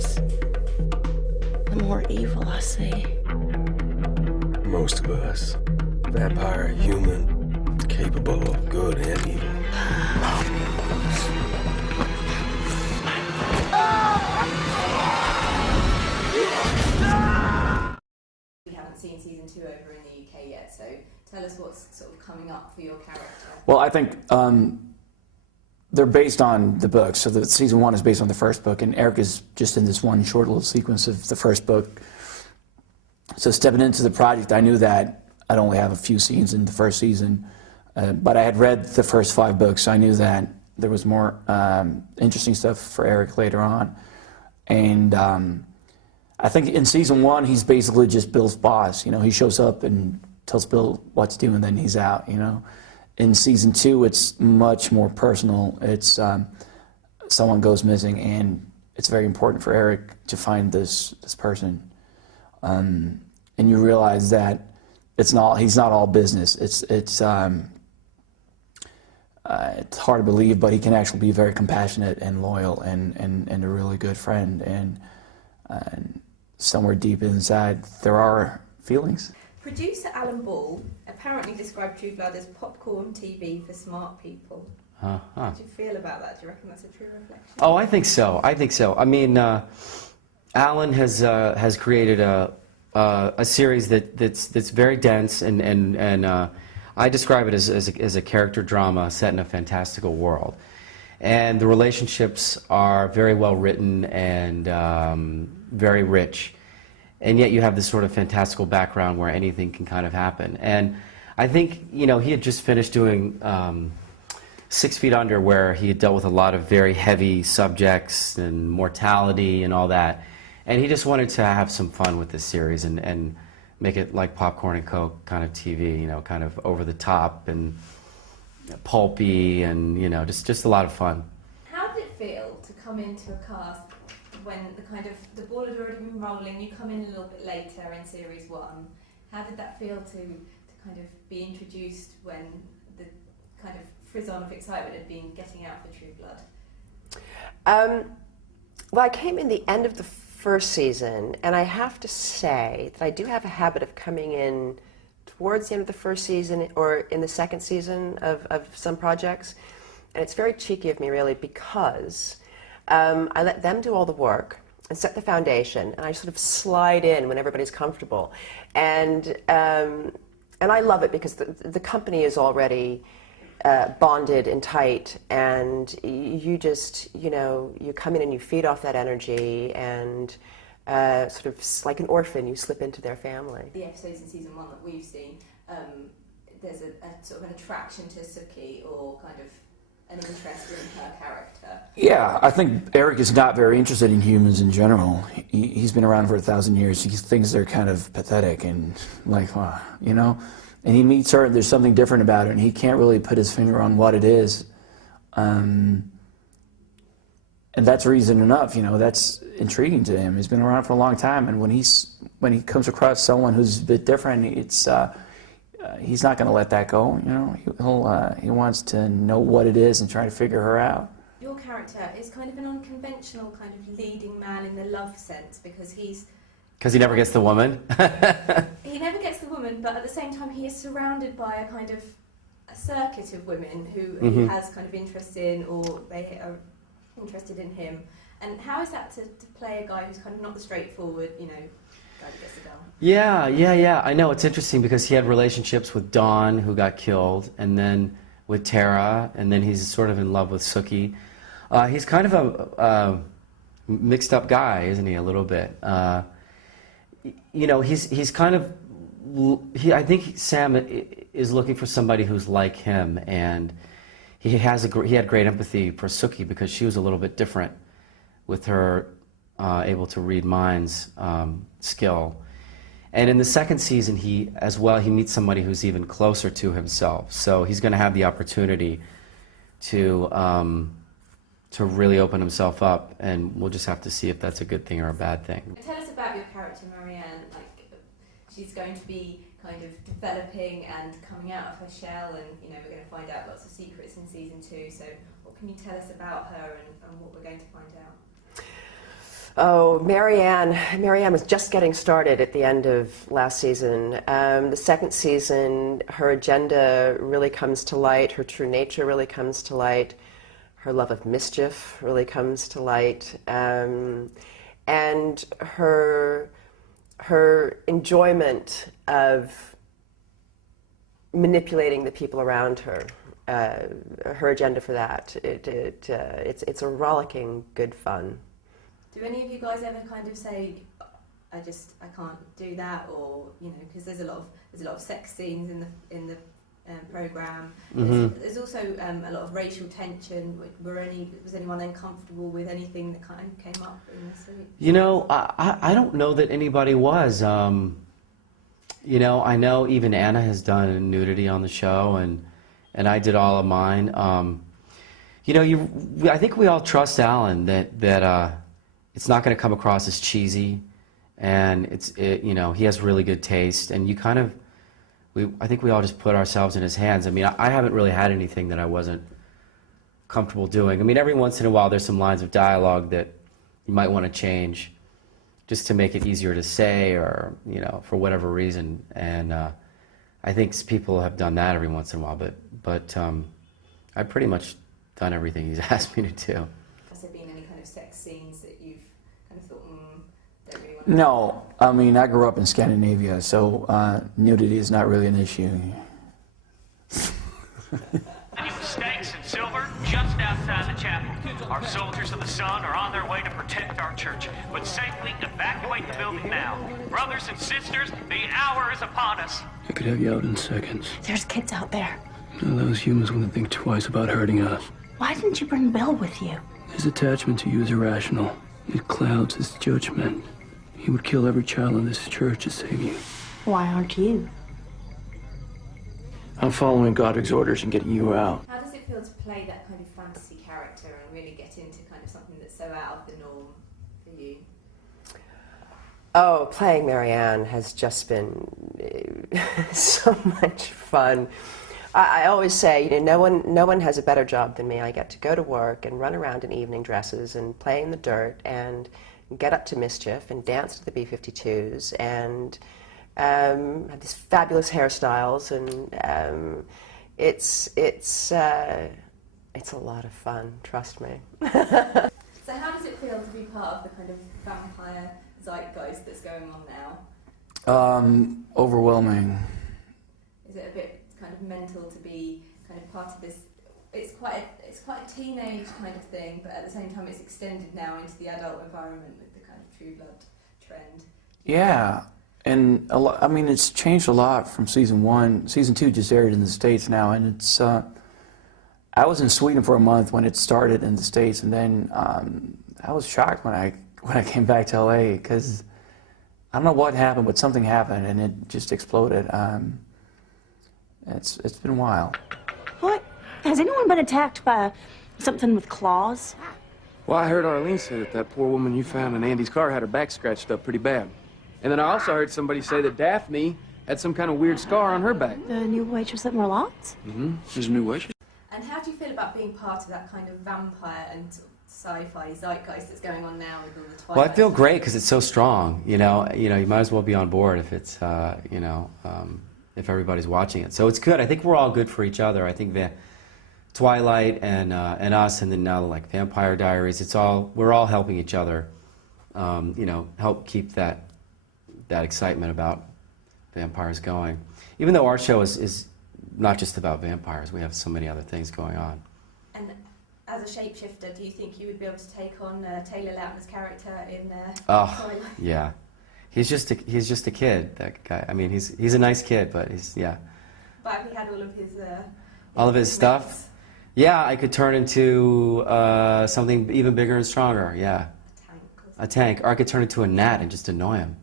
wants, the more evil I see. Most of us, vampire, human, capable of good and evil. We haven't seen season 2 over in the UK yet, so tell us what's sort of coming up for your character. Well, I think they're based on the book. So the season 1 is based on the first book, and Eric is just in this one short little sequence of the first book. So stepping into the project, I knew that I'd only have a few scenes in the first season, but I had read the first 5 books, so I knew that there was more interesting stuff for Eric later on. And I think in season 1, he's basically just Bill's boss. You know, he shows up and tells Bill what to do, and then he's out, you know. In season 2, it's much more personal. It's someone goes missing, and it's very important for Eric to find this person. And you realize that he's not all business. It's hard to believe, but he can actually be very compassionate and loyal and a really good friend. And somewhere deep inside, there are feelings. Producer Alan Ball apparently described True Blood as popcorn TV for smart people. How do you feel about that? Do you reckon that's a true reflection? Oh, I think so. I mean, Alan has created a series that's very dense, and I describe it as a character drama set in a fantastical world. And the relationships are very well written and very rich. And yet you have this sort of fantastical background where anything can kind of happen. And I think, you know, he had just finished doing 6 Feet Under, where he had dealt with a lot of very heavy subjects and mortality and all that. And he just wanted to have some fun with this series and make it like Popcorn and Coke kind of TV, you know, kind of over the top and pulpy and, you know, just a lot of fun. How did it feel to come into a cast when the ball had already been rolling? You come in a little bit later in series 1. How did that feel to kind of be introduced when the kind of frisson of excitement had been getting out for True Blood? Well, I came in the end of the first season, and I have to say that I do have a habit of coming in towards the end of the first season or in the second season of some projects. And it's very cheeky of me, really, because I let them do all the work and set the foundation, and I sort of slide in when everybody's comfortable. And I love it because the company is already bonded and tight, and you just, you know, you come in and you feed off that energy, and sort of like an orphan, you slip into their family. The episodes in season 1 that we've seen, there's a sort of an attraction to Suki, or kind of an interest in her character. Yeah, I think Eric is not very interested in humans in general. He's been around for 1,000 years. He thinks they're kind of pathetic and like, you know? And he meets her, and there's something different about her, and he can't really put his finger on what it is. And that's reason enough, you know, that's intriguing to him. He's been around for a long time, and when he comes across someone who's a bit different, he's not going to let that go, you know. He wants to know what it is and try to figure her out. Your character is kind of an unconventional kind of leading man in the love sense, because Because he never gets the woman? he never gets the woman, but at the same time he is surrounded by a kind of a circuit of women who he has kind of interest in, or they are interested in him. And how is that to play a guy who's kind of not the straightforward, you know, guy that gets the girl? Yeah. I know, it's interesting because he had relationships with Dawn, who got killed, and then with Tara, and then he's sort of in love with Suki. He's kind of a mixed up guy, isn't he, a little bit? You know, he's kind of, I think Sam is looking for somebody who's like him, and he had great empathy for Suki because she was a little bit different with her able to read minds skill. And in the second season, he meets somebody who's even closer to himself. So he's going to have the opportunity to really open himself up, and we'll just have to see if that's a good thing or a bad thing. Tell us about your character, Marianne. Like, she's going to be kind of developing and coming out of her shell, and you know, we're going to find out lots of secrets in season 2. So what can you tell us about her and what we're going to find out? Oh, Marianne was just getting started at the end of last season. The second season, her agenda really comes to light, her true nature really comes to light, her love of mischief really comes to light, and her enjoyment of manipulating the people around her. Her agenda for that. It's a rollicking good fun. Do any of you guys ever kind of say, I can't do that, or because there's a lot of sex scenes in the program. There's also a lot of racial tension. Was anyone uncomfortable with anything that kind of came up in this week? I don't know that anybody was. I know even Anna has done nudity on the show, and I did all of mine. I think we all trust Alan that it's not going to come across as cheesy, and he has really good taste, and I think we all just put ourselves in his hands. I mean, I haven't really had anything that I wasn't comfortable doing. I mean, every once in a while there's some lines of dialogue that you might want to change just to make it easier to say, or for whatever reason, and I think people have done that every once in a while, but I've pretty much done everything he's asked me to do. Has there been any kind of sex scenes that you've kind of thought, don't really want to... No, I mean, I grew up in Scandinavia, so nudity is not really an issue. With stakes and silver just outside the chapel. Our soldiers of the sun are on their way to protect our church, but safely evacuate the building now. Brothers and sisters, the hour is upon us. I could have you out in seconds. There's kids out there. Those humans wouldn't think twice about hurting us. Why didn't you bring Bill with you? His attachment to you is irrational. It clouds his judgment. He would kill every child in this church to save you. Why aren't you? I'm following Godric's orders and getting you out. How does it feel to play that kind of fantasy character and really get into kind of something that's so out of the norm for you? Oh, playing Marianne has just been so much fun. I always say, no one has a better job than me. I get to go to work and run around in evening dresses and play in the dirt and get up to mischief and dance to the B-52s and have these fabulous hairstyles, and it's a lot of fun. Trust me. So how does it feel to be part of the kind of vampire zeitgeist that's going on now? Overwhelming. Is it a bit kind of mental to be kind of part of this? It's quite a teenage kind of thing, but at the same time it's extended now into the adult environment with the kind of True Blood trend. Yeah, and it's changed a lot from season 1. Season 2 just aired in the States now, and it's. I was in Sweden for a month when it started in the States, and then I was shocked when I came back to LA, because I don't know what happened, but something happened, and it just exploded. It's been a while. What? Has anyone been attacked by something with claws? Well, I heard Arlene say that poor woman you found in Andy's car had her back scratched up pretty bad. And then I also heard somebody say that Daphne had some kind of weird scar on her back. The new waitress at Merlot's? Mm-hmm. There's a new waitress. And how do you feel about being part of that kind of vampire and sci-fi zeitgeist that's going on now with all the Twilight? Well, I feel great because it's so strong. You might as well be on board if it's if everybody's watching it. So it's good. I think we're all good for each other. I think the Twilight and us, and then now like Vampire Diaries. We're all helping each other. Help keep that excitement about vampires going. Even though our show is not just about vampires, we have so many other things going on. And as a shapeshifter, do you think you would be able to take on Taylor Lautner's character in Twilight? Yeah. He's just a kid, that guy. I mean, he's a nice kid, but yeah. But have he had all of his stuff? Yeah, I could turn into something even bigger and stronger. Yeah. A tank, or I could turn into a gnat and just annoy him.